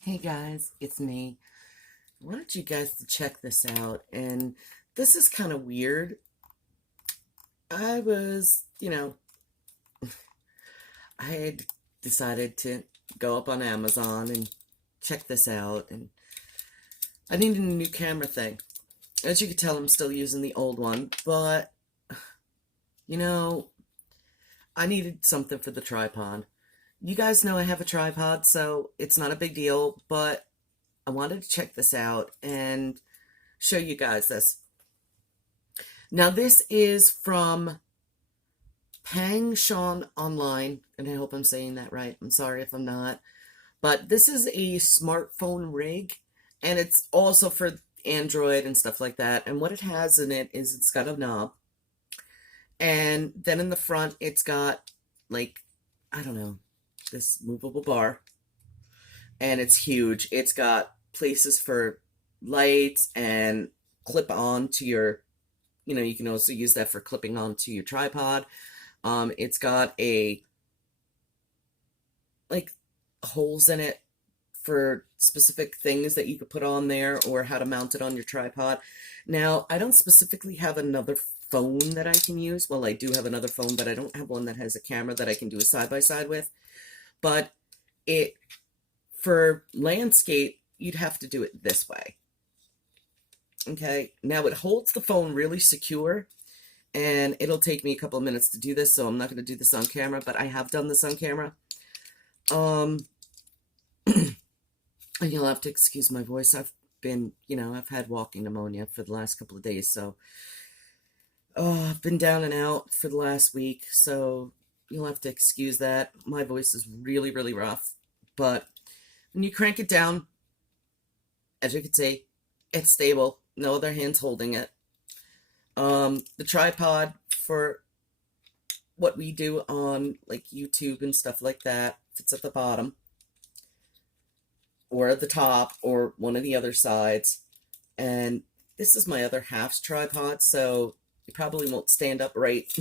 Hey guys, it's me. I wanted you guys to check this out, and this is kind of weird. I was, I had decided to go up on Amazon and check this out, and I needed a new camera thing. As you can tell, I'm still using the old one, but, you know, I needed something for the tripod. You guys know I have a tripod, so it's not a big deal, but I wanted to check this out and show you guys this. Now, this is from Pang Sean Online, and I hope I'm saying that right. I'm sorry if I'm not. But this is a smartphone rig, and it's also for Android and stuff like that. And what it has in it is it's got a knob, and then in the front, it's got, like, I don't know, this movable bar, and it's huge. It's got places for lights and clip on to your, you can also use that for clipping onto your tripod. It's got like holes in it for specific things that you could put on there or how to mount it on your tripod. Now, I don't specifically have another phone that I can use. Well, I do have another phone, but I don't have one that has a camera that I can do a side-by-side with. But it, for landscape, you'd have to do it this way. Okay, now it holds the phone really secure, and it'll take me a couple of minutes to do this, so I'm not going to do this on camera, but I have done this on camera. And you'll have to excuse my voice. I've been, I've had walking pneumonia for the last couple of days, so I've been down and out for the last week, so you'll have to excuse that. My voice is really, really rough, but when you crank it down, as you can see, it's stable. No other hands holding it. The tripod for what we do on like YouTube and stuff like that fits at the bottom or at the top or one of the other sides. And this is my other half's tripod, so it probably won't stand up right.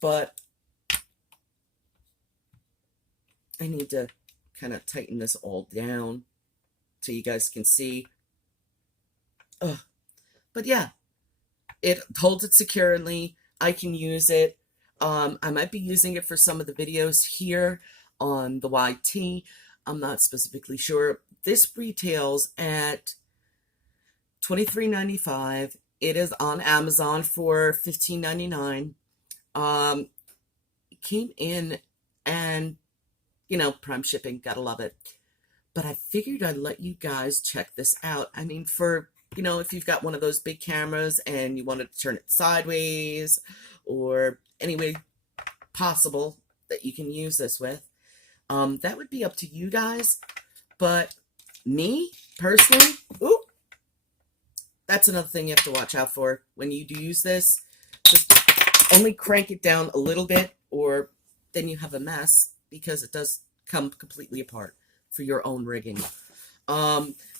But I need to kind of tighten this all down so you guys can see. Ugh. But yeah, it holds it securely. I can use it. I might be using it for some of the videos here on the YT. I'm not specifically sure. This retails at $23.95. It is on Amazon for $15.99. It came in and, prime shipping, gotta love it. But I figured I'd let you guys check this out. I mean, for, if you've got one of those big cameras and you wanted to turn it sideways or any way possible that you can use this with, that would be up to you guys. But me, personally, ooh, that's another thing you have to watch out for. When you do use this, just only crank it down a little bit, or then you have a mess, because it does come completely apart for your own rigging.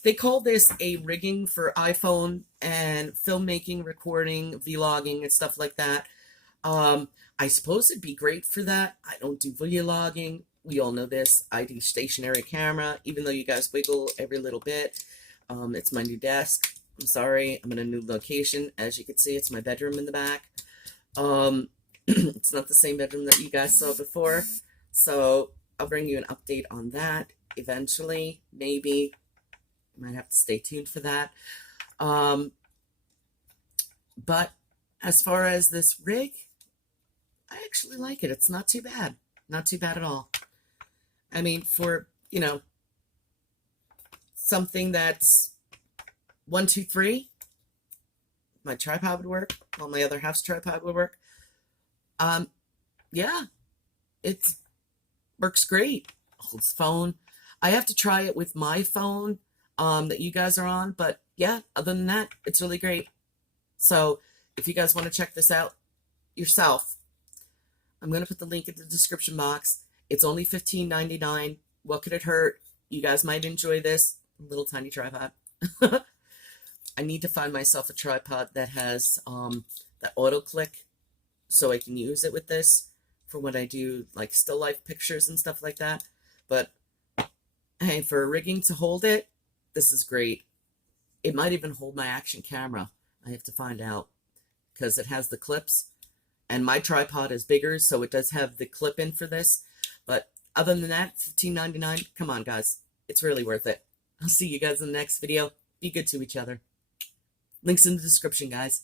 They call this a rigging for iPhone and filmmaking, recording, vlogging, and stuff like that. I suppose it'd be great for that. I don't do vlogging. We all know this. I do stationary camera, even though you guys wiggle every little bit. It's my new desk. I'm sorry, I'm in a new location. As you can see, it's my bedroom in the back. It's not the same bedroom that you guys saw before. So I'll bring you an update on that eventually. Maybe. You might have to stay tuned for that. But as far as this rig, I actually like it. It's not too bad. Not too bad at all. I mean, for, something that's 1, 2, 3, my tripod would work. Well, my other half's tripod would work. Yeah, it works great. Holds phone. I have to try it with my phone that you guys are on, but yeah, other than that, it's really great. So if you guys want to check this out yourself, I'm going to put the link in the description box. It's only $15.99. What could it hurt? You guys might enjoy this little tiny tripod. I need to find myself a tripod that has that auto click, so I can use it with this for when I do like still life pictures and stuff like that. But Hey, for rigging to hold it, this is great. It might even hold my action camera. I have to find out because it has the clips, and my tripod is bigger, so it does have the clip in for this. But other than that, $15.99. Come on, guys. It's really worth it. I'll see you guys in the next video. Be good to each other. Links in the description, guys.